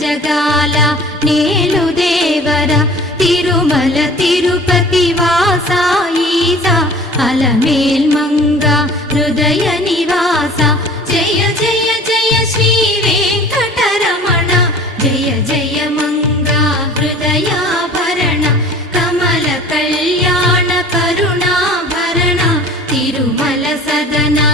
జగాల నేలు దేవర తిరుమల తిరుపతి వాసా ఈసా అలమేల్ మంగ హృదయ నివాస జయ జయ జయ శ్రీ వెంకటరమణ జయ జయ మంగ హృదయాభరణ కమల కళ్యాణ కరుణాభరణ తిరుమల సదనా